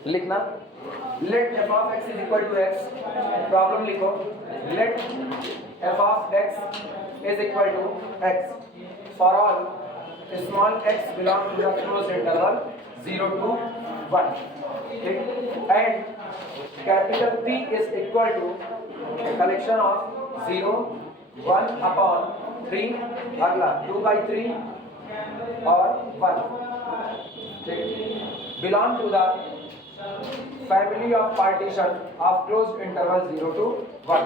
लिखना let f of x is equal to x, problem लिखो let f of x is equal to x for all small x belong to the closed interval 0 to 1, ठीक, and capital P is equal to collection of 0 1 upon 3, अगला 2/3 और 1, ठीक, belong to the family of partition of closed interval 0 to 1.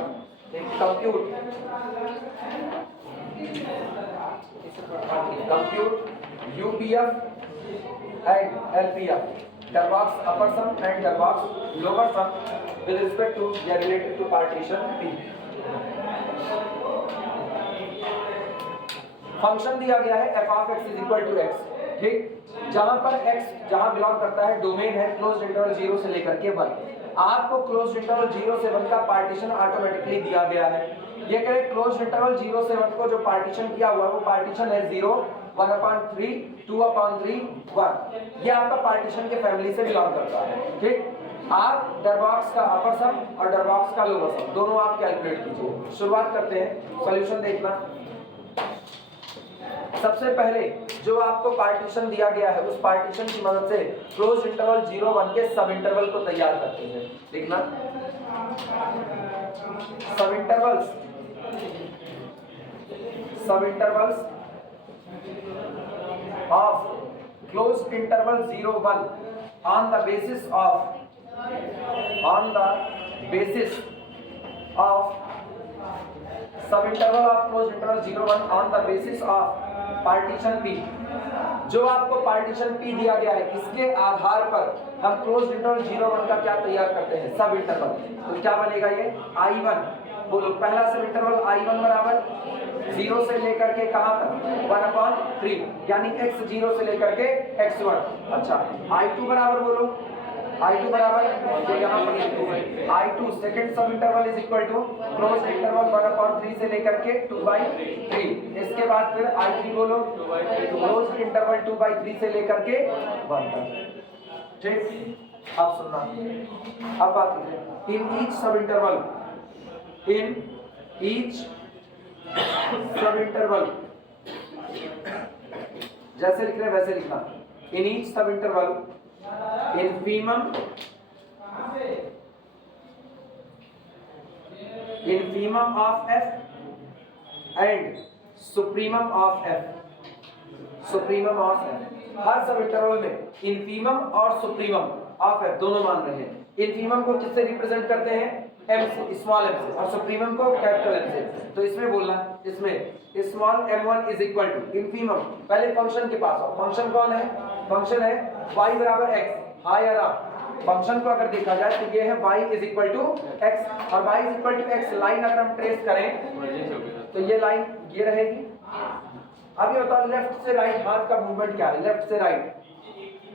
Compute UPF and LPF, the box upper sum and the box lower sum with respect to their related to partition P. Function दिया गया है f of x is equal to x, ठीक, जहां पर x जहां belong करता है domain है क्लोज्ड इंटरवल 0 से लेकर के 1. आपको क्लोज्ड इंटरवल 0 से 1 का पार्टीशन ऑटोमेटिकली दिया गया है. ये कह रहे क्लोज्ड इंटरवल 0 से 1 को जो पार्टीशन किया हुआ है वो पार्टीशन है 0 1/3 2/3 1. ये आपका पार्टीशन के फैमिली से बिलोंग करता है, ठीक. आप डरबॉक्स का अपर सम और डरबॉक्स का लोअर सम दोनों आप कैलकुलेट कीजिए. शुरुआत करते हैं, सॉल्यूशन देखना. सबसे पहले जो आपको पार्टीशन दिया गया है उस पार्टीशन की मदद से क्लोज इंटरवल 0 1 के सब इंटरवल को तैयार करते हैं. देखना सब intervals of close interval 0 1 on the basis of सब interval of close interval 0 1 on the basis of partition P. जो आपको पार्टीशन P दिया गया है इसके आधार पर हम क्लोज इंटरवल 0 1 का क्या तैयार करते हैं, सब इंटरवल. तो क्या बनेगा ये I1, बोलो पहला सब इंटरवल I1 बराबर 0 से लेकर के कहां तक 1/3, यानी x 0 से लेकर के x1. अच्छा I2 बराबर बोलो I2 बराबर तो यहाँ पर I2 second sub interval is equal to close interval 1/3 से लेकर के 2/3. इसके बाद फिर I3 बोलो क्लोज इंटरवल 2/3 से लेकर के 1 तक, ठीक. अब सुनना, अब बात करें इन ईच सब इंटरवल जैसे लिख रहे वैसे लिखना. इन ईच सब interval infimum of f and supremum of f. हर सब इंटरवल में infimum और supremum of f दोनों मान रहे हैं. infimum को किससे रिप्रेजेंट करते हैं, m से, स्मॉल m से, और supremum को कैपिटल m से. तो इसमें बोलना, इसमें small m1 is equal to infimum. पहले फंक्शन के पास आओ. फंक्शन कौन है, फंक्शन है y बराबर x. हाँ या ना, फंक्शन को अगर देखा जाए तो ये है y is equal to x, और y is equal to x line अगर हम ट्रेस करें तो ये लाइन ये रहेगी. अब ये बताओ लेफ्ट से राइट हाथ का मूवमेंट क्या है, लेफ्ट से राइट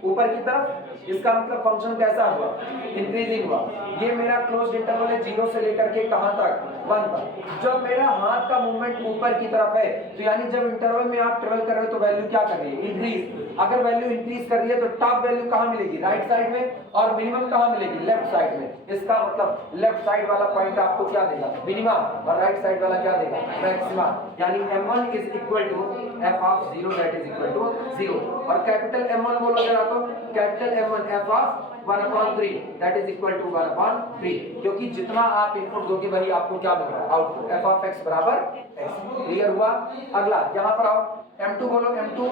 ऊपर की तरफ, इसका मतलब फंक्शन कैसा हुआ, इंक्रीजिंग हुआ. ये मेरा क्लोज्ड इंटरवल है 0 से लेकर के कहां तक 1 तक. जब मेरा हाथ का मूवमेंट ऊपर की तरफ है तो यानी जब इंटरवल में आप ट्रेवल कर रहे हो तो वैल्यू क्या कर रही है, इंक्रीज. अगर वैल्यू इंक्रीज कर रही है तो टॉप वैल्यू कहां मिलेगी, राइट साइड में, और मिनिमम कहां मिलेगी, लेफ्ट साइड में. इसका मतलब लेफ्ट साइड वाला पॉइंट आपको क्या देगा, मिनिमम, और राइट साइड वाला क्या देगा, मैक्सिमम. यानी m1 is equal to f of 0 that is equal to 0. और कैपिटल m1 बोलो जरा, तो capital M1 f of 1/3 that is equal to 1/3, क्योंकि जितना आप इनपुट दोगे वही आपको क्या मिल रहा है, आउटपुट. f ऑफ x बराबर x. क्लियर हुआ. अगला यहां पर आओ, m2 बोलो, m2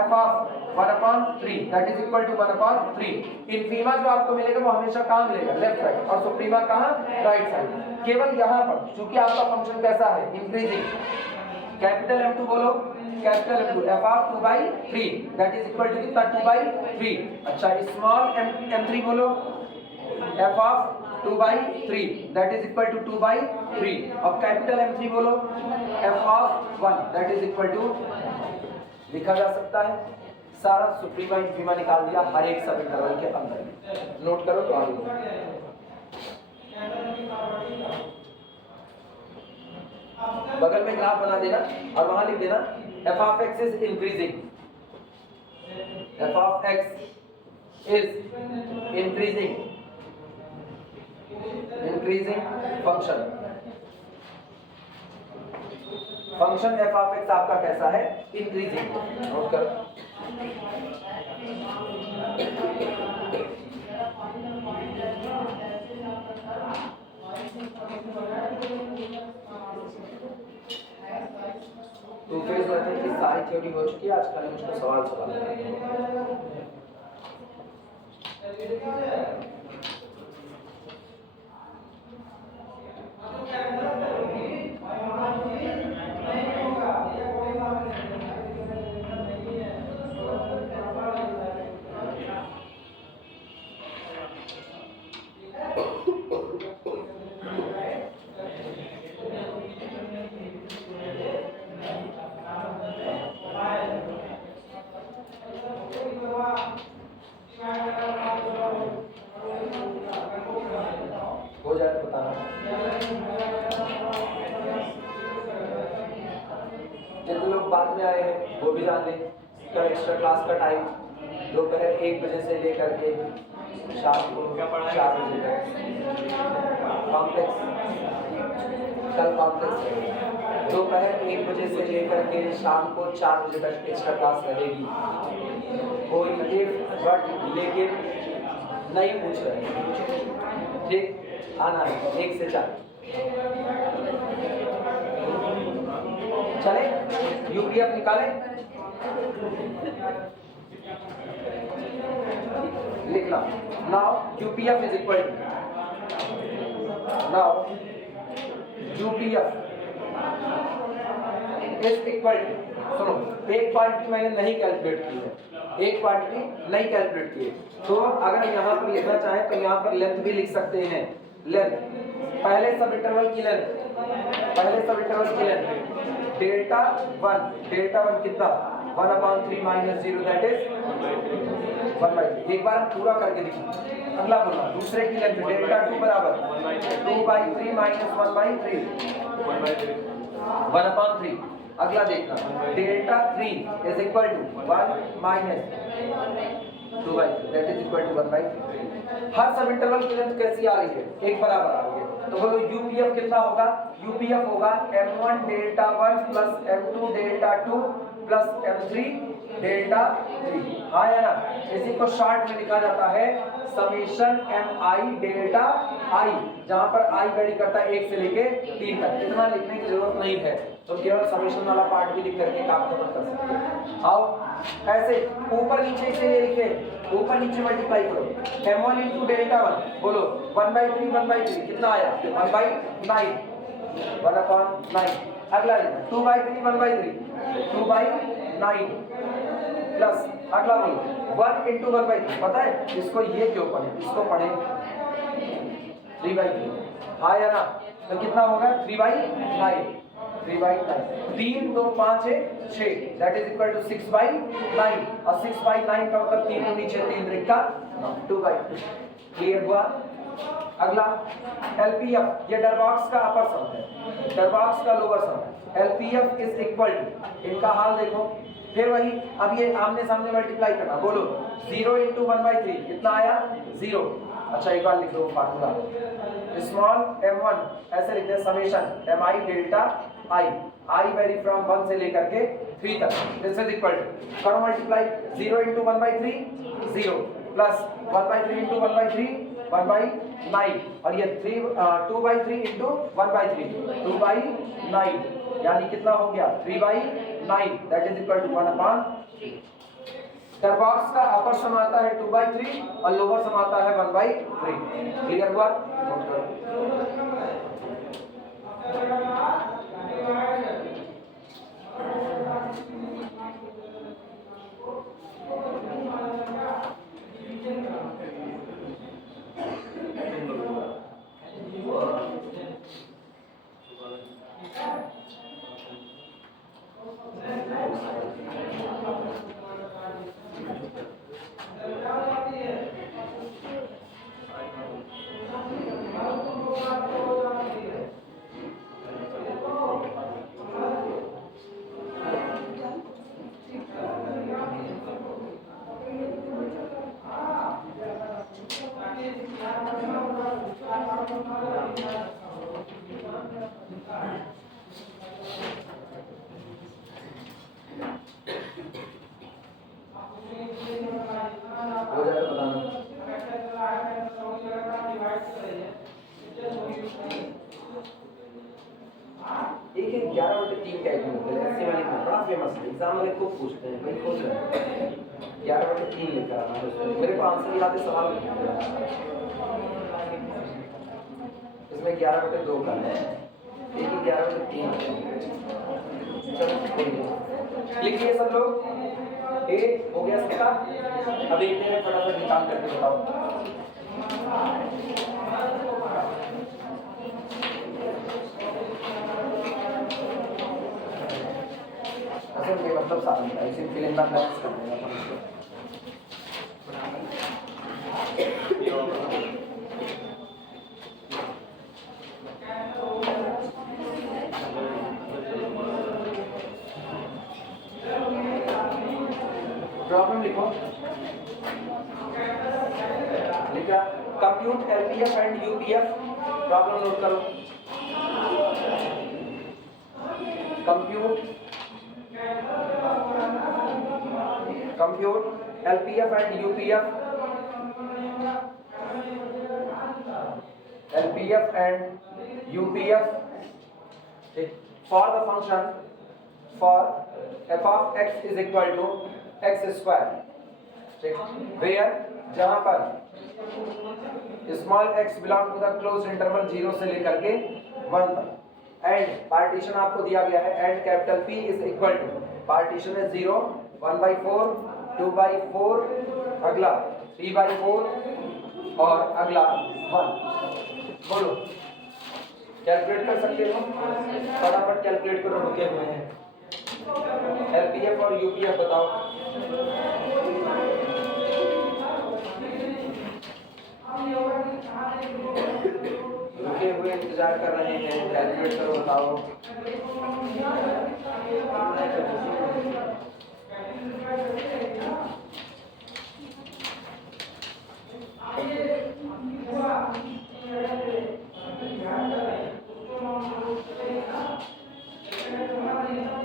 f of 1/3 that is equal to 1/3. Infima जो आपको मिलेगा वो हमेशा कहां मिलेगा, लेफ्ट साइड, और सुप्रीमा कहां, राइट साइड. केवल यहां पर क्योंकि आपका फंक्शन कैसा है, इंक्रीजिंग. कैपिटल M2 बोलो, capital M2 f of 2/3 that is equal to कितना, 2/3. अच्छा स्मॉल m3 बोलो f of 2/3 that is equal to 2/3. और कैपिटल M3 बोलो f of 1 that is equal to, लिखा जा सकता है सारा सुप्रीमा इंफीमा निकाल दिया हर एक सब इंटरवल के अंदर. नोट करो तो आगे बगल में ग्राफ बना देना और वहां लिख देना f of x is increasing, f of x is increasing function. Function f of x आपका कैसा है? इंक्रीजिंग। नोट कर। तो फेज मेथड की सारी थ्योरी हो चुकी है। आज कल मुझको सवाल हो जाए तो बताना। जितने लोग बाद में आए हैं वो भी जान लें। क्या एक्स्ट्रा क्लास का टाइम दोपहर 1 बजे से लेकर के शाम को 4 बजे तक। कॉम्प्लेक्स कल कॉम्प्लेक्स दोपहर 1 बजे से लेकर के शाम को 4 बजे तक एक्स्ट्रा क्लास रहेगी। कोई इफ बट लेकिन नहीं पूछ रहे, ठीक? आना है 1 से 4। चले यूपीएफ निकालें। लिख लो। Now UPF is equal to, now UPF is equal to, सुनो, एक क्वांटिटी मैंने नहीं कैलकुलेट की है, एक क्वांटिटी नहीं कैलकुलेट की है, तो अगर यहाँ पर लिखना चाहे तो यहाँ पर लेंथ भी लिख सकते हैं। लेंथ, पहले सब इंटरवल की लेंथ, डेल्टा 1 कितना? 1/3 - 0 दैट इज 1/3। एक बार पूरा करके देखिए। अगला बोलना, दूसरे की लेंथ डेल्टा 2 बराबर 2/3 - 1/3 1/3। अगला देखना, delta 3 is equal to 1 - 2/3 that is equal to 1/3। हर सब इंटरवल की लेंथ कैसी आ रही है? एक बराबर आ रही है। तो बोलो यूपीएफ कितना होगा? यूपीएफ होगा m1 delta 1 plus m2 delta 2 plus m3 delta 3। हाँ या ना? इसी को शॉर्ट में लिखा जाता है समेशन mi डेल्टा i, जहां पर i वेरी करता है 1 से लेके 3 तक। इतना लिखने की जरूरत नहीं है, तो केवल समेशन वाला पार्ट भी लिख करके काम खत्म कर सकते हैं। आओ ऐसे ऊपर नीचे से ये लिखे, ऊपर नीचे मल्टीप्लाई करो। m1 into डेल्टा 1 बोलो 1/3 कितना आया? 1/9 1/9। अगला 2/3 1/3 2/9 प्लस अगला बोलो 1 into 1/3। पता है इसको ये क्यों पढ़े? इसको पढ़े 3/3। हाँ या ना? तो कितना होगा? 3/9 3 2 5 6 दैट इज इक्वल टू 6/9। और 6/9 का मतलब 3 को नीचे 3 त्रिका 2/2। क्लियर हुआ? अगला एलपीएफ, ये डरबॉक्स का अपर सम है, डरबॉक्स का lower sum. LPF is equal to, इनका हाल देखो, फिर वही, अब ये आमने सामने मल्टीप्लाई करना। बोलो 0 into 1/3 कितना आया? 0। अच्छा एक बार लिख दो फार्मूला, स्मॉल m1 ऐसे लिखते हैं summation mi delta i very from 1 से लेकर के 3 तक। दिस इज इक्वल टू, करो मल्टीप्लाई, 0 into 1/3 0 प्लस 1/3 into 1/3 1/9 और ये 2/3 into 1/3 2/9, यानी कितना हो गया? 3/9 दैट इज इक्वल टू 1/3। डरबॉक्स का अपर सम आता है 2/3 और लोअर सम आता है 1/3। क्लियर हुआ? हो जाए तो बताना। एक है 11/3 कैलकुलेटर, ऐसे वाले का बड़ा फेमस है, एग्जाम वाले खूब पूछते हैं, भाई खुश है 11/3 लिखा है, मेरे को आंसर याद है, सवाल इसमें 11/2 का है, एक ही 11/3। चलो लिखिए सब लोग, ए हो गया सबका। अब एक मिनट फटाफट निकाल करके बताओ। असल में मतलब सारा है, इसे फिल इन द ब्लैंक्स करना है अपन इसको। प्रॉब्लम लिखो, लिखा compute LPF and UPF. Problem note करो, compute LPF and UPF, LPF and UPF for the function for f of x is equal to x square, where जहां पर small x belong to the closed interval 0 से लेकर के 1 तक, and partition आपको दिया गया है, and capital P is equal to, partition है 0, 1/4, 2/4, अगला 3/4 और अगला 1। बोलो कैलकुलेट कर सकते हो, फटाफट कैलकुलेट करो, रुके हुए हैं। एलपीएफ और यूपीएफ बताओ। रुके हुए इंतजार कर रहे हैं, कैलकुलेट करो बताओ।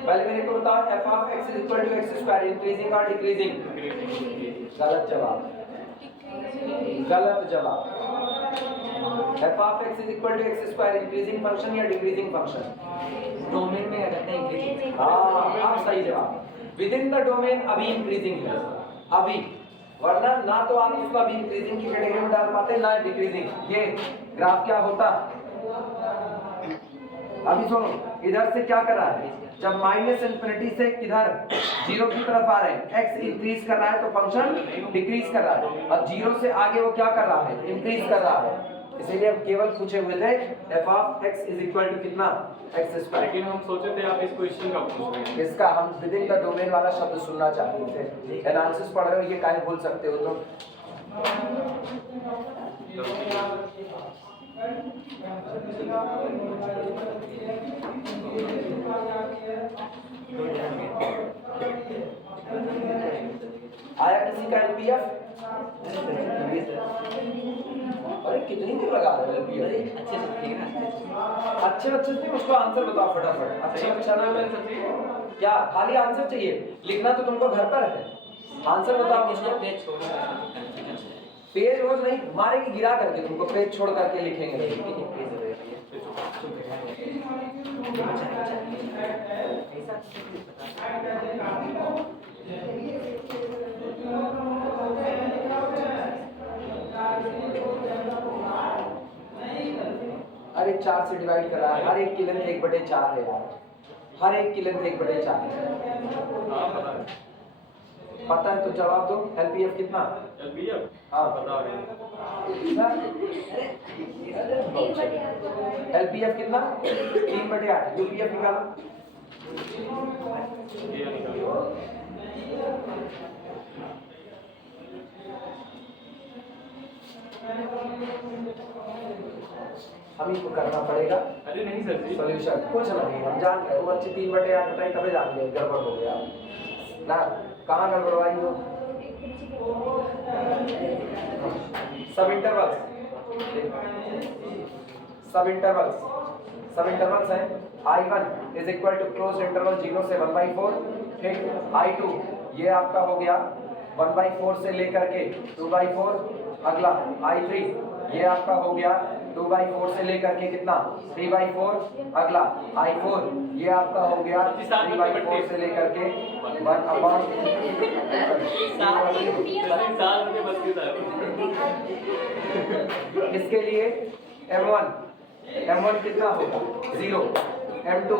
पहले मेरे को बताओ f of x is equal to x square, increasing और डिक्रीजिंग? गलत जवाब, गलत जवाब। f of x is equal to x square increasing function या डिक्रीजिंग फंक्शन? डोमेन में आ जाता है इंक्रीजिंग। हाँ अब सही जवाब, विद इन द डोमेन अभी इंक्रीजिंग है, अभी, वरना ना तो आप उसको अभी इंक्रीजिंग की कैटेगरी में डाल पाते ना डिक्रीजिंग। ये ग्राफ क्या होता, अभी सुनो, इधर से क्या कर रहा है, जब माइनस इंफिनिटी से इधर 0 की तरफ आ रहे हैं, x इंक्रीज कर रहा है तो फंक्शन डिक्रीज कर रहा है, और 0 से आगे वो क्या कर रहा है, इंक्रीज कर रहा है। इसीलिए हम केवल पूछे हुए थे f of x is equal to कितना, x स्क्वायर। लेकिन हम सोचे थे आप इस क्वेश्चन का पूछ रहे हैं, इसका हम विद इन द डोमेन वाला शब्द सुनना चाहते थे। एनालिसिस पढ़ रहे हो, ये काहे भूल सकते हो तुम? आया किसी का एलपीएफ? अरे कितनी देर लगा रहे हो एलपीएफ? अच्छे से उसको आंसर बताओ फटाफट। अच्छा ना, मैं क्या खाली आंसर चाहिए? लिखना तो तुमको घर पर है, आंसर बताओ मुझको। पेज रोज नहीं मारेंगे, गिरा करके तुमको पेज छोड़ करके लिखेंगे। अरे 4 से डिवाइड करा है, हर एक की लेंथ 1/4 है यार, हर एक की लेंथ 1/4 है। पता है तो जवाब दो। एलपीएफ कितना? हाँ बता रहे एलपीएफ कितना? 3/8। यूपीएफ निकालो। हम ही को करना पड़ेगा। अरे नहीं सर जी, सॉल्यूशन कुछ नहीं, हम जान गए वो अच्छी 3/8 बताई तभी जान गए गड़बड़ हो गया ना। कहाँ गड़बड़वाई हो? सब इंटरवल सब इंटरवल्स हैं। I1 is equal to close interval 0 से 1/4, ठीक। I2 ये आपका हो गया 1/4 से लेकर के 2/4। अगला I3 ये आपका हो गया 2/4 से लेकर के कितना 3/4। अगला I4 ये आपका हो गया 3/4 से लेकर के 1/। इसके लिए M1 कितना होगा 0। M2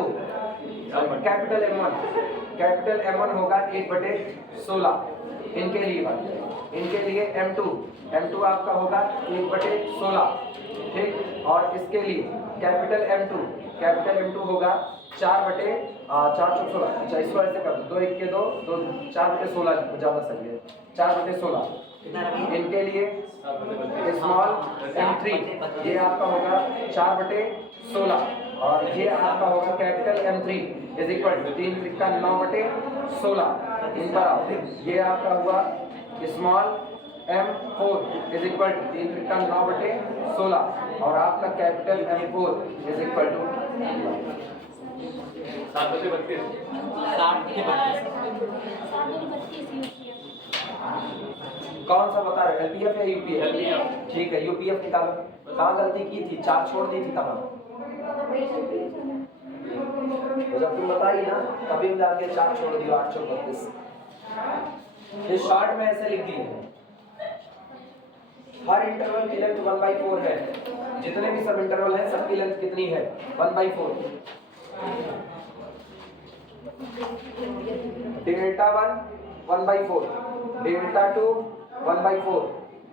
कैपिटल M1 होगा 1/16। इनके लिए M2 आपका होगा 1/16, ठीक। और इसके लिए कैपिटल M2 होगा 4/16। अच्छा, इसको ऐसे कर दो, 2 1 के 2 4/16 ज्यादा सही है, 4/16। इनके लिए स्मॉल M3 ये आपका होगा 4/16, और ये आपका होगा capital M3 is equal to 3 त्रिका 9/16। इनका ये आपका हुआ small M4 is equal to 3 त्रिका 9/16, और आपका capital M4 is equal to 7/32। कौन सा बता रहे, LPF या UPF? ठीक है, UPF निकालो। कहाँ गलती की थी, 4 छोड़ दी थी कहाँ? जब तुम बताई ना तभी हम जाके 4 छोड़ दियो, 8 छोड़ 32। ये शॉर्ट में ऐसे लिख दिए हैं। हर इंटरवल की लेंथ 1/4 है। जितने भी सब इंटरवल हैं सबकी लेंथ कितनी है 1/4। Delta 1 1/4, delta 2 1/4,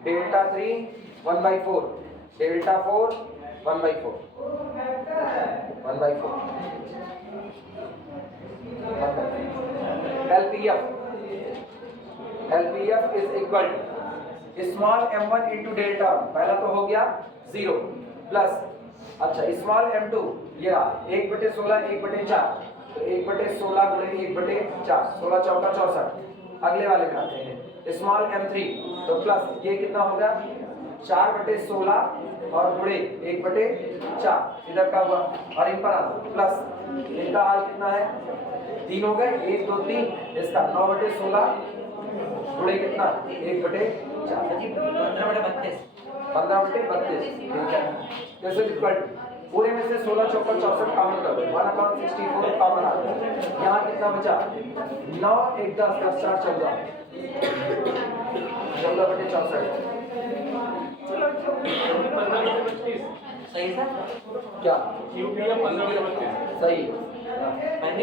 delta 3 1/4, delta 4 1/4, 1/4। LPF is equal to small m1 into delta 1, पहला तो हो गया 0 प्लस, अच्छा स्मॉल m2 ये 1/16 1/4, तो 1/16 गुणे 1/4, 16 चौका 64। अगले वाले में आते हैं स्मॉल m3, तो प्लस ये कितना होगा 4/16 और गुणे 1/4, इधर का हुआ। और इन पर आता प्लस, इनका हाल कितना है 3 हो गए, 1 2 3, इसका 9/16 गुणे कितना 1/4, 15/32। ठीक है, जैसे इक्वल पूरे में से 16 चौका 64 कॉमन कर दो, 1/64 कॉमन आ गया। यहाँ कितना बचा 9 1 10 10 4 14, 14/64। सही सर क्या UPF 15/32। सही?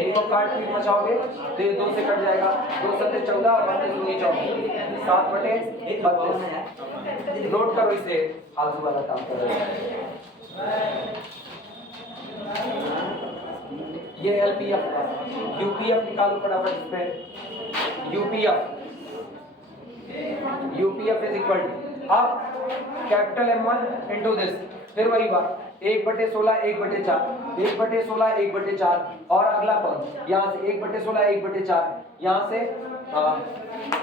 एक को काट के बचाओगे तो ये 2 से कट जाएगा, 2 7 14 और 32 दूनी 24, 7/32। नोट करो इसे, फालतू वाला काम कर रहे हैं। ये LPF का, UPF निकालो फटाफट इसमें। UPF इज इक्वल टू, अब कैपिटल M1 इंटू दिस, फिर वही बात 1/16 1/4, 1/16 1/4, और अगला कौन, यहाँ से 1/16 1/4, यहाँ से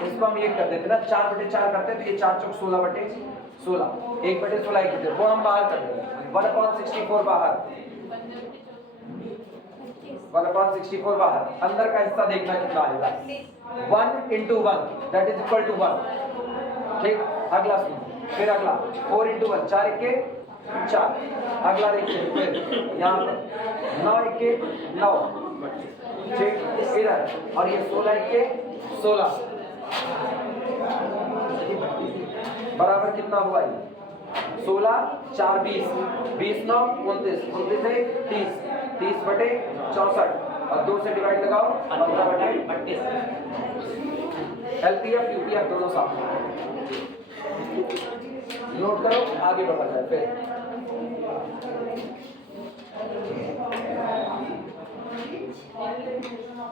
इसको हम ये कर देते ना 4/4 करते, तो ये 4 चौक 16/16, 1/16 1/4, वो हम बाहर कर देंगे 1/64 बाहर, 1/64 बाहर। अंदर का हिस्सा देखना कितना आएगा 1 into 1 that is equal to 1, ठीक। अगला फिर अगला 4 इंटू 1 4 1 के 4, अगला देखिए फिर यहाँ पर 9 1 के 9, ठीक इधर, और ये 16 1 के 16 बराबर कितना हुआ ये 16 4 20, 20 9 29, 29 1 30, 30/64, और 2 से डिवाइड लगाओ 15/32। LPF UPF दोनों साथ नोट करो, आगे बढ़ा जाए। फिर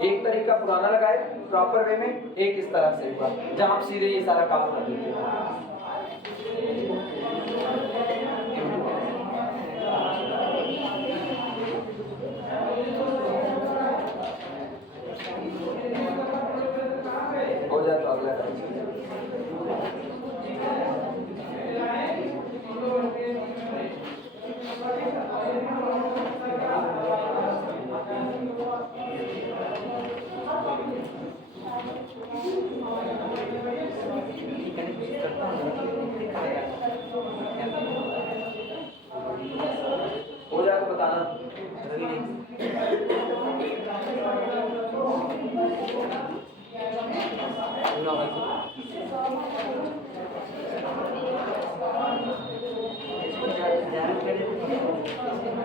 एक तरीका पुराना लगाए प्रॉपर वे में, एक इस तरह से हुआ जहां आप सीधे ये सारा काम कर देते हैं। हो जाए तो अगला करेंगे।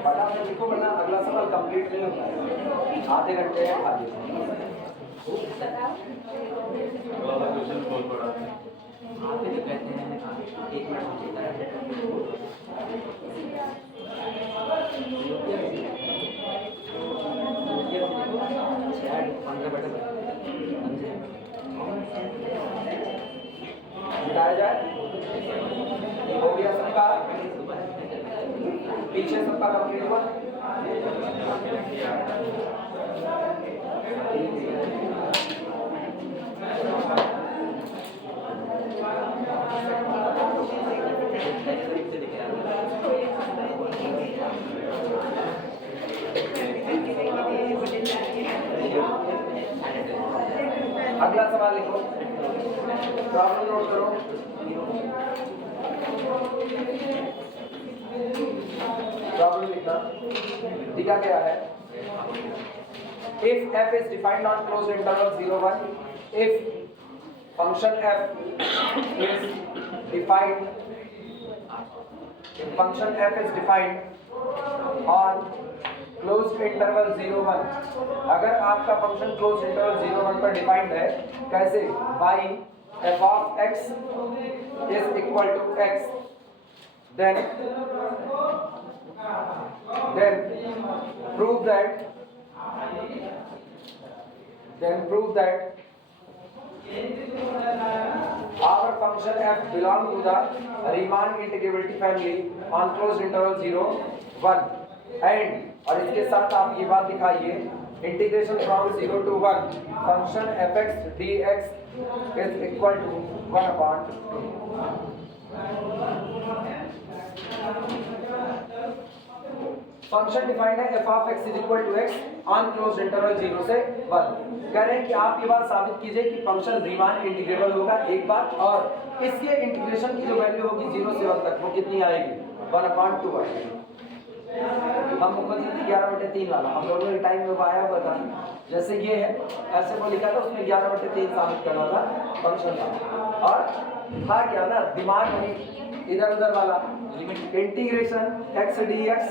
फटाफट लिखो वरना अगला सवाल कंप्लीट नहीं होता है। आधे घंटे है खाली। अगला वाला क्वेश्चन बहुत बड़ा है। आप ही तो कहते हैं 1 मिनट में चलता है। मिटाया जाए। हो गया सबका? पीछे सबका कंप्लीट हुआ? अगला सवाल लिखो, प्रॉब्लम नोट करो। प्रॉब्लम लिखना दिया गया है। If f is defined on closed interval 0 1, if function f is defined on closed interval 0 1, अगर आपका फंक्शन closed interval 0 1 पर डिफाइंड है, कैसे? by f of x is equal to x, then prove that our function f belong to the Riemann integrability family on closed interval 0 1, and और इसके साथ आप ये बात दिखाइए, integration from 0 to 1 function fx dx is equal to 1/2। Function defined है f of x is equal to x on closed interval 0 से 1। कह रहे हैं कि आप ये बात साबित कीजिए कि फंक्शन रीमान इंटीग्रेबल होगा, एक बात, और इसके इंटीग्रेशन की जो वैल्यू होगी 0 से 1 तक वो कितनी आएगी? 1/2 आएगी। हम मुझे 11/3 वाला हम लोगों ने टाइम में आया हुआ था, जैसे ये है ऐसे वो लिखा था, उसमें 11/3 साबित करना था फंक्शन का, और था क्या ना दिमाग में इधर उधर वाला इंटीग्रेशन x dx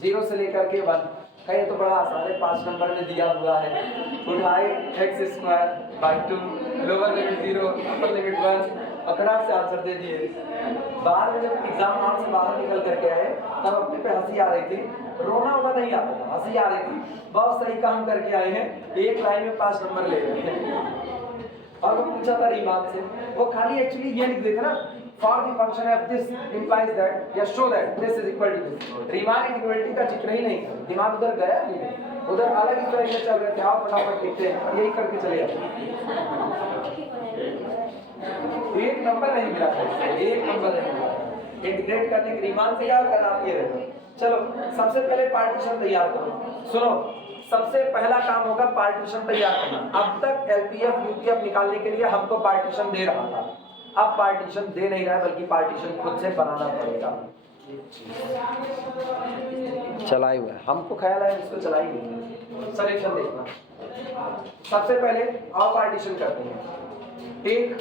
0 से लेकर के 1। कहीं तो बड़ा आसान है, 5 नंबर में दिया हुआ है, उठाए x² by 2 lower limit 0 upper limit 1, अकड़ा से आंसर दे दिए। बाहर में जब एग्जाम हॉल से बाहर निकल करके आए तब अपने पे हंसी आ रही थी, रोना वोना नहीं आता था, हंसी आ रही थी, बहुत सही काम करके आए हैं, एक लाइन में 5 नंबर ले गए हैं। और वो पूछा था रीमान से, वो खाली एक्चुअली ये लिख देते ना, for the function f this implies that या show that this is equal to this। Riemann integrability का जिक्र ही नहीं, दिमाग उधर गया नहीं, उधर अलग ही तरीके चल रहे थे। आप फटाफट लिखते हैं, यही करके चले जाते। एक नंबर नहीं मिला था, एक नंबर नहीं मिला इंटीग्रेट करने के रीमान से क्या करना आप ये रहता। चलो सबसे पहले पार्टीशन तैयार करो। सुनो, सबसे पहला काम होगा पार्टीशन तैयार करना। अब तक एलपीएफ यूपीएफ निकालने के लिए हमको पार्टीशन दे रहा था, अब पार्टीशन दे नहीं रहा है, बल्कि पार्टीशन खुद से बनाना पड़ेगा। चलाए हुआ है, हमको ख्याल है इसको चलाएंगे। सॉल्यूशन देखना, सबसे पहले आप पार्टीशन करते हैं। Take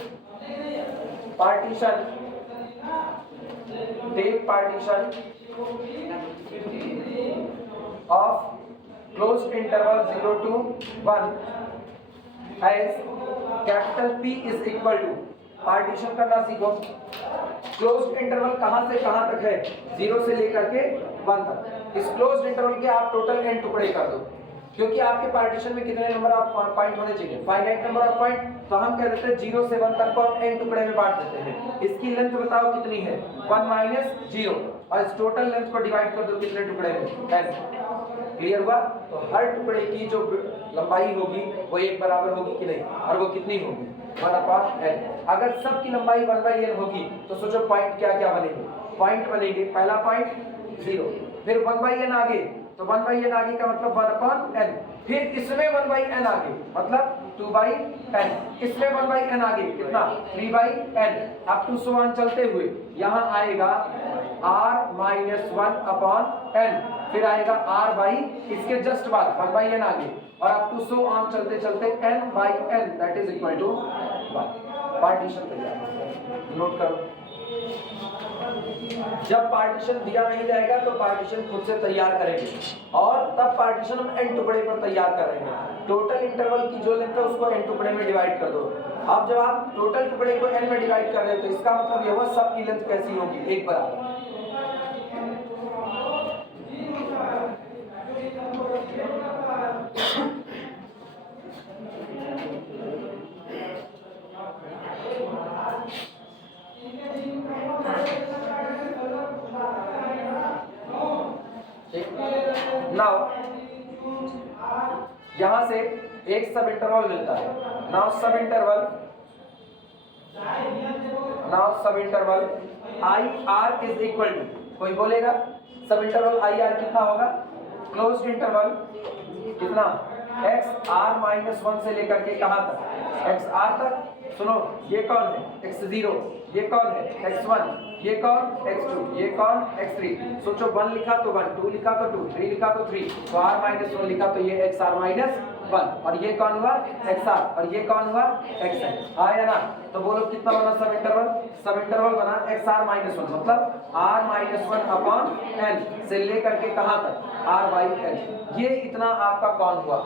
partition of closed interval 0 to 1 as capital P is equal to, partition करना सीखो। क्लोज्ड इंटरवल कहां से कहां तक है? 0 से लेकर के 1 तक। इस क्लोज्ड इंटरवल के आप टोटल n टुकड़े कर दो, क्योंकि आपके पार्टीशन में कितने नंबर ऑफ पॉइंट होने चाहिए? Finite number of point. तो हम कह देते हैं 0 से 1 तक को हम n टुकड़े में बांट देते हैं। इसकी लेंथ बताओ कितनी है? 1 - 0, और इस टोटल लेंथ को डिवाइड कर दो कितने टुकड़े में? 10। क्लियर हुआ? तो हर टुकड़े की जो लंबाई होगी वो एक बराबर होगी कि नहीं, और वो कितनी होगी? 1/n। अगर सबकी लंबाई 1/n होगी तो सोचो पॉइंट क्या क्या बनेंगे? पॉइंट बनेंगे, पहला पॉइंट 0, फिर 1/n आगे, तो 1/n आगे का मतलब 1/n, फिर इसमें 1/n आगे मतलब 2/n, इसमें 1/n आगे कितना? 3/n, up to so on चलते हुए यहाँ आएगा r-1/n, फिर आएगा r/, इसके जस्ट बाद 1/n आगे, और अप टू सो ऑन चलते चलते n/n that is equal to 1। Partition तैयार, नोट करो। जब पार्टीशन दिया नहीं जाएगा तो पार्टीशन खुद से तैयार करेंगे, और तब पार्टीशन हम n टुकड़े पर तैयार कर रहे हैं। टोटल इंटरवल की जो लेंथ है उसको n टुकड़े में डिवाइड कर दो। अब जब आप टोटल टुकड़े को n में डिवाइड कर रहे हो तो इसका मतलब ये हुआ सब की लेंथ कैसी होगी, एक बराबर। नाउ यहां से एक सब इंटरवल मिलता है। Now subinterval i r is equal to, कोई बोलेगा सब इंटरवल आई आर कितना होगा? क्लोज्ड इंटरवल कितना, एक्स आर माइनस 1 से लेकर के कहां तक, एक्स आर तक। सुनो, ये कौन है x0, ये कौन है x1, ये कौन x2, ये कौन x3। सोचो 1 लिखा तो 1, 2 लिखा तो 2, 3 लिखा तो 3, तो r माइनस 1 लिखा तो ये xr माइनस 1, और ये कौन हुआ xr, और ये कौन हुआ xn। आया ना? तो बोलो कितना बना सब इंटरवल? सब इंटरवल बना xr माइनस 1, मतलब r माइनस 1 अपॉन n से लेकर के कहां तक, r बाई n। ये इतना आपका कौन हुआ,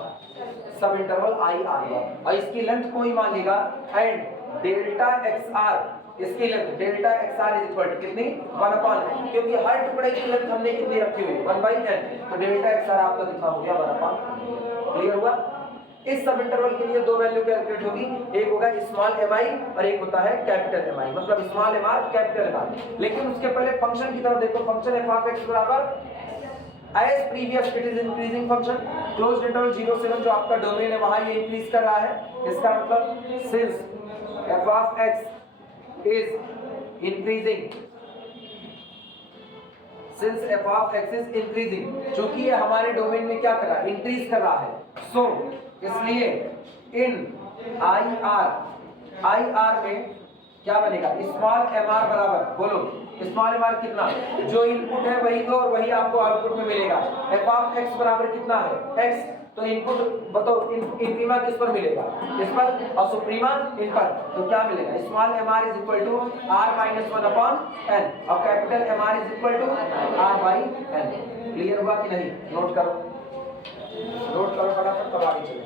सब इंटरवल आई आर हुआ। और इसकी लेंथ कोई मांगेगा, एंड डेल्टा एक्स आर, इसकी length delta x r is equal to कितनी, 1 अपॉन, क्योंकि हर टुकड़े की लेंथ हमने कितनी रखी हुई, 1 बाई n, तो डेल्टा एक्स आर आपका कितना हो गया, 1 अपॉन। क्लियर हुआ? इस सब इंटरवल के लिए दो वैल्यू कैलकुलेट होगी, एक होगा स्मॉल एम आई और एक होता है कैपिटल एम आई, मतलब small M r capital M r. लेकिन उसके पहले फंक्शन की तरफ देखो, फंक्शन एफ ऑफ एक्स बराबर as previous it is increasing function, closed interval 0 से 1 जो आपका डोमेन है वहां ये इंक्रीज कर रहा है। इसका मतलब since f of x is increasing, since f of x is increasing, चूंकि ये हमारे डोमेन में क्या कर रहा है, इंक्रीज कर रहा है, so इसलिए इन आई आर में क्या बनेगा, स्मॉल एम आर बराबर, बोलो स्मॉल एम आर कितना, जो इनपुट है वही दो और वही आपको आउटपुट में मिलेगा। एफ ऑफ एक्स बराबर कितना है, एक्स, तो इनपुट बताओ, इंफीमा किस पर मिलेगा, इस पर, और सुप्रीमा इन पर, तो क्या मिलेगा, small M R is equal to R minus 1 upon N, और capital M R is equal to R by N. Clear हुआ कि नहीं? नोट करो फटाफट, तब आगे चले।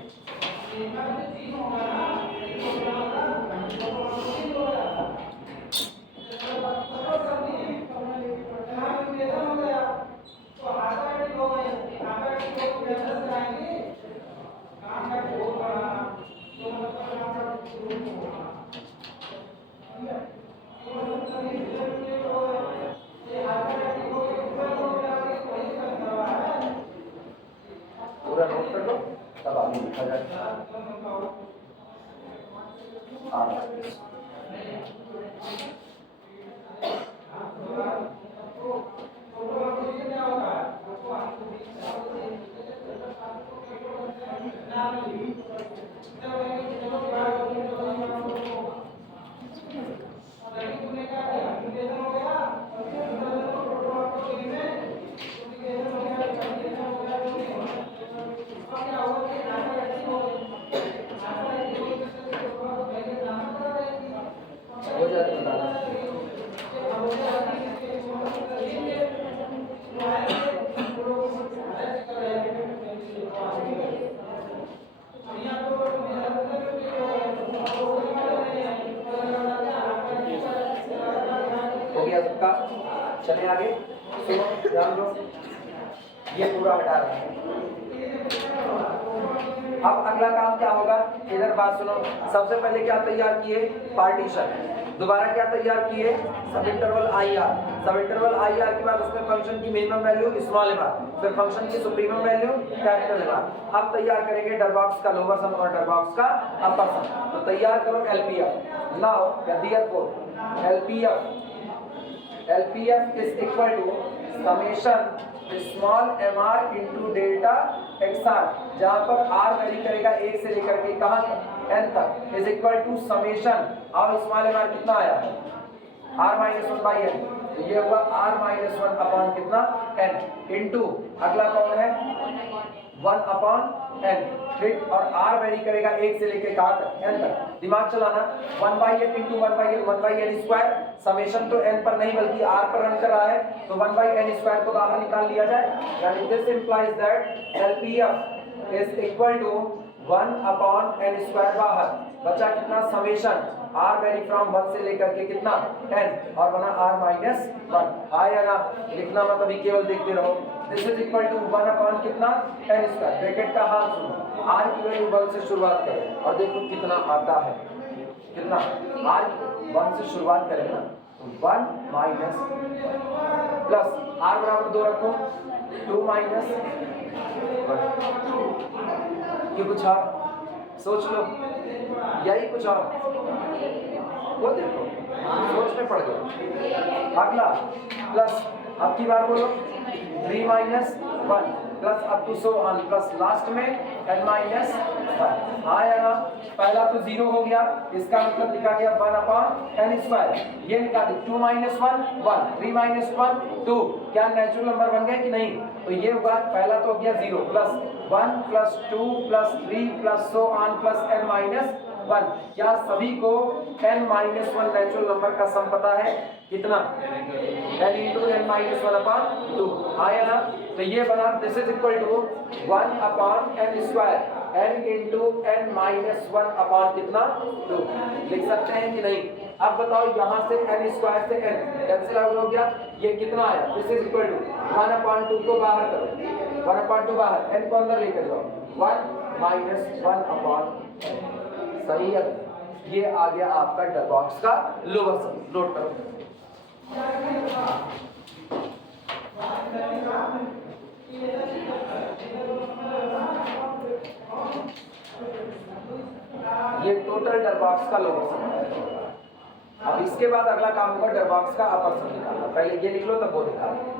पूरा नोट कर लो, तब आगे लिखा जाएगा। हो जाता है। हो गया सबका? चले आगे, सुनो ध्यान दो, ये पूरा हटा रहे हैं। अब अगला काम क्या होगा, इधर बात सुनो। सबसे पहले क्या तैयार किए, पार्टीशन। दोबारा क्या तैयार किए, subinterval i r. Subinterval i r के बाद उसमें फंक्शन की minimum value small M r, फिर फंक्शन की supremum value capital M r. अब तैयार करेंगे डरबॉक्स का लोअर सम और डरबॉक्स का अपर सम। तो तैयार करो LPF. Now therefore LPF is equal to summation small M r into delta x r, जहां पर आर वैरी करेगा 1 से लेकर के कहां तक, n तक, इज इक्वल टू समेशन, और स्मॉल एम आर कितना आया, r माइनस 1 बाई n, तो ये हुआ r माइनस 1 अपॉन कितना, n, इंटू अगला कौन है 1 अपॉन n, ठीक। और r वेरी करेगा 1 से लेकर कहां तक, n तक। दिमाग चलाना, 1/n into 1/n square, summation तो n पर नहीं बल्कि r पर रन कर रहा है, तो 1/n स्क्वायर को बाहर निकाल लिया जाए। यानी this implies that LPF is equal to 1 upon n square बाहर, बचा कितना, समेशन r वेरी फ्रॉम 1 से लेकर के कितना, n, और बना r माइनस 1। हाँ या ना, लिखना मत अभी, केवल देखते रहो। This is equal to 1 upon कितना, n स्क्वायर, ब्रैकेट का हाल सुनो, r की वैल्यू 1 से शुरुआत करें और देखो कितना आता है, कितना, r 1 से शुरुआत करें ना, तो 1 माइनस प्लस r बराबर 2 रखो, 2 माइनस 1, ये कुछ और सोच लो, यही कुछ और, वो देखो सोच में पड़ गया। अगला प्लस, अब की बार बोलो 3 minus 1 plus up to so on, plus last में n माइनस 1। हाँ या ना, पहला तो 0 हो गया, इसका मतलब लिखा गया 1 अपॉन n स्क्वायर, ये निकाल 2 माइनस 1 1, 3 माइनस 1 2, क्या नेचुरल नंबर बन गए कि नहीं, तो ये हुआ, पहला तो हो गया 0 plus 1 plus 2 plus 3 plus so on plus n minus 1। क्या सभी को n माइनस 1 नेचुरल नंबर का सम पता है, कितना, n into n minus 1 upon 2। आया ना, तो ये बना, this is equal to 1 upon n square, n into n minus 1 upon कितना, 2। लिख सकते हैं कि नहीं। अब बताओ, यहाँ से n स्क्वायर से n कैंसिल आउट हो गया, ये कितना आया, this is equal to 1 upon 2 को बाहर करो, 1 अपॉन 2 बाहर, n को अंदर लेकर जाओ, 1 माइनस 1 अपॉन, सही है। ये आ गया आपका डबल बॉक्स का लोअर सम, नोट करो। ये टोटल डबल बॉक्स का लोअर सम है। अब इसके बाद अगला काम होगा डबल बॉक्स का अपर सम निकालना, पहले ये लिख लो तब वो निकालो।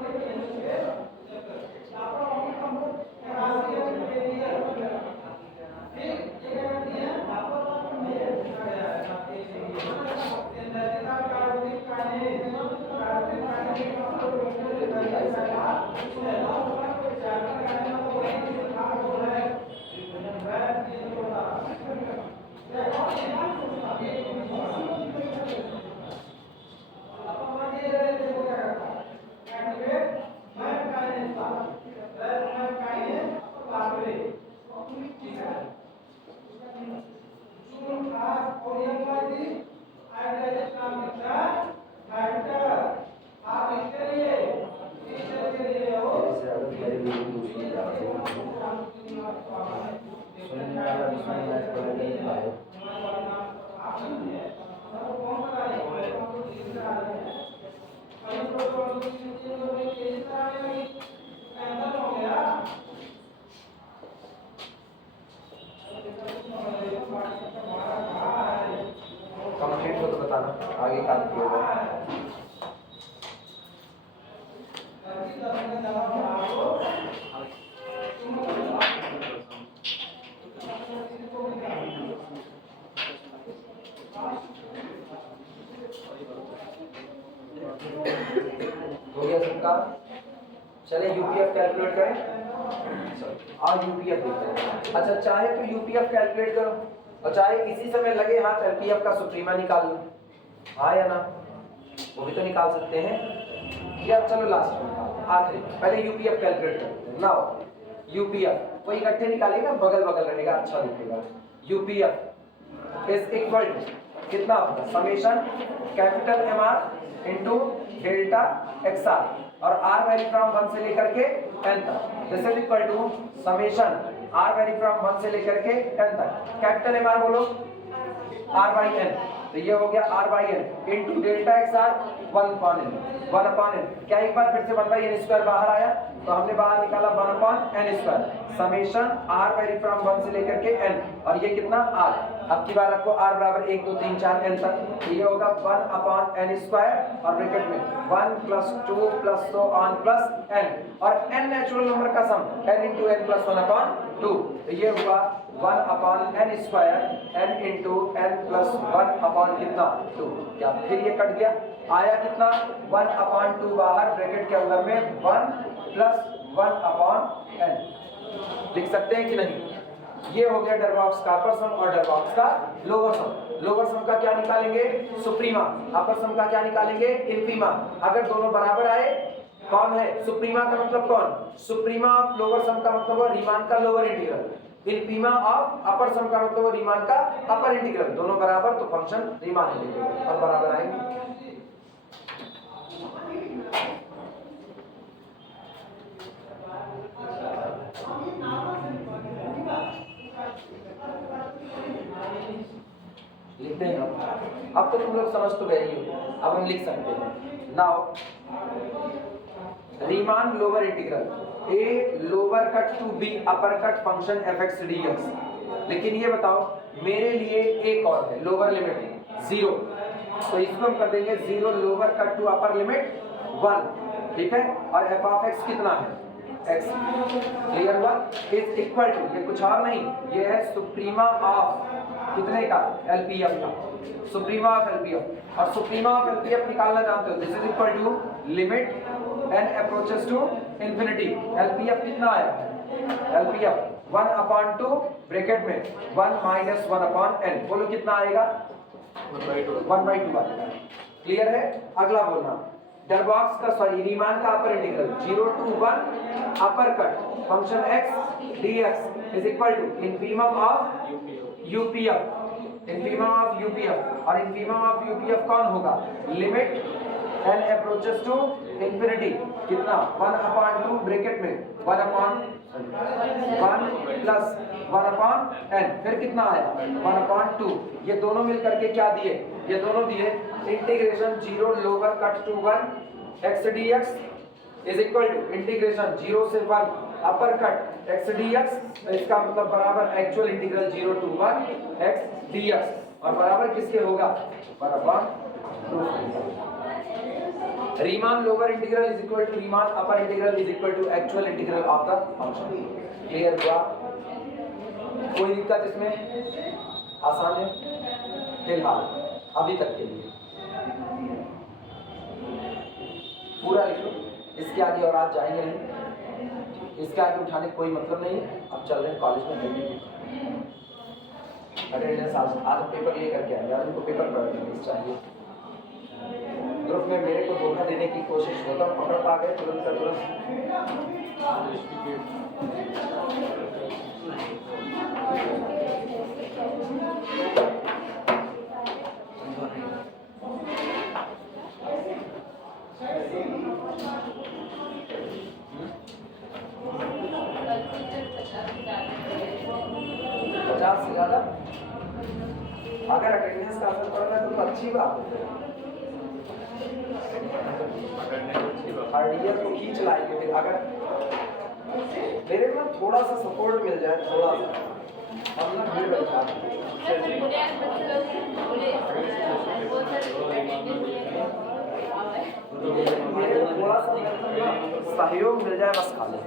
कंप्लीट हो तो बताना, आगे काम किया हो गया सबका। चले यूपीएफ कैलकुलेट करें और यूपीएफ देखते हैं। अच्छा, चाहे तो यूपीएफ कैलकुलेट करो और चाहे इसी समय लगे हाथ एलपीएफ का सुप्रीमा निकाल लो, हाँ या ना, वो भी तो निकाल सकते हैं। या चलो लास्ट में आखिरी, पहले यूपीएफ कैलकुलेट करते हैं। नाउ यूपीएफ कोई इकट्ठे निकालेगा, बगल बगल रहेगा, अच्छा दिखेगा। यूपीएफ इज इक्वल टू कितना होगा, summation capital M r into delta x r, और आर वैरी फ्रॉम 1 से लेकर के n तक, this is equal to summation r vary from 1 से लेकर के n तक। कैपिटल एम आर बोलो r बाई n, तो ये हो गया r by n into delta x r 1 upon n। क्या एक बार फिर से 1 बाई n स्क्वायर बाहर आया, तो हमने बाहर निकाला 1 upon n square, summation r very from 1 से लेकर के n, और ये कितना r। अब की बार रखो r बराबर 1 2 3 4 n तक, तो ये होगा 1 अपॉन n स्क्वायर और ब्रैकेट में 1 plus 2 plus so on plus n, और n नेचुरल नंबर का सम n into n plus 1 upon 2, तो ये हुआ 1 upon n square n into n plus 1 upon कितना 2। क्या फिर ये कट गया, आया कितना 1 अपॉन 2 बाहर, ब्रैकेट के अंदर में 1 प्लस 1 अपॉन n, लिख सकते हैं कि नहीं? ये हो गया डरबॉक्स का अपर सम और डरबॉक्स का लोअर सम। लोअर सम का क्या निकालेंगे? सुप्रीमा। अपर सम का क्या निकालेंगे? इनफीमा। अगर दोनों बराबर आए, कौन है सुप्रीमा का मतलब कौन? सुप्रीमा ऑफ लोअर सम का मतलब वो रीमान का लोअर इंटीग्रल। इनफीमा ऑफ अपर सम का मतलब वो रीमान का अपर इंटीग्रल। दोनों बराबर तो फंक्शन रीमान इंटीग्रल और बराबर आएंगे। लिखते हैं अब तो तुम लोग समझ तो गए ही हो, अब हम लिख सकते हैं। Now Riemann lower integral a lower cut to b upper cut function fx dx। लेकिन ये बताओ मेरे लिए एक और है लोअर लिमिट 0, तो इसको हम कर देंगे 0 lower cut to upper limit 1, ठीक है। और f ऑफ x कितना है? x। क्लियर हुआ? इज इक्वल टू, ये कुछ और नहीं, ये है सुप्रीमा ऑफ कितने का? LPF का। सुप्रीमा ऑफ LPF, और सुप्रीमा ऑफ LPF निकालना जानते हो, this is equal to limit n approaches to infinity. LPF कितना है? LPF 1/2 ब्रैकेट में 1 माइनस 1/n, बोलो कितना आएगा? 1/2 आएगा। क्लियर है? अगला बोलना डरबॉक्स का सॉरी रीमान का upper integral 0 to 1 upper cut function x dx is equal to infimum of UPF। Infimum of UPF, और इनफीमम ऑफ UPF कौन होगा? Limit n approaches to infinity कितना? 1/2 ब्रैकेट में 1 प्लस 1/n, फिर कितना आया? 1/2। ये दोनों मिल करके क्या दिए? ये दोनों दिए integration 0 lower cut to 1 x dx is equal to integration 0 से 1 अपर कट x dx, तो इसका मतलब बराबर actual integral 0 to 1 x dx, और बराबर किसके होगा? 1/2। Riemann lower integral is equal to Riemann upper integral is equal to actual integral of the function. Clear हुआ? कोई दिक्कत इसमें? आसान है फिलहाल अभी तक के लिए। पूरा लिखो, इसके आगे और आज जाएंगे नहीं, इसके आगे उठाने कोई मतलब नहीं है। अब चल रहे हैं कॉलेज में, अटेंडेंस आज पेपर ये करके आए यार, उनको पेपर प्रोवाइड चाहिए। ग्रुप में मेरे को धोखा देने की कोशिश होता, पकड़ पा गए तुरंत का तुरंत। 50 से ज्यादा अगर अटेंडेंस का असर पड़ रहा है तो अच्छी बात है। थर्ड ईयर को खींच लाएंगे फिर, अगर मेरे में थोड़ा सा सपोर्ट मिल जाए, थोड़ा सा हम ना भीड़ बैठा मेरे थोड़ा सा सहयोग मिल जाए बस खा ले।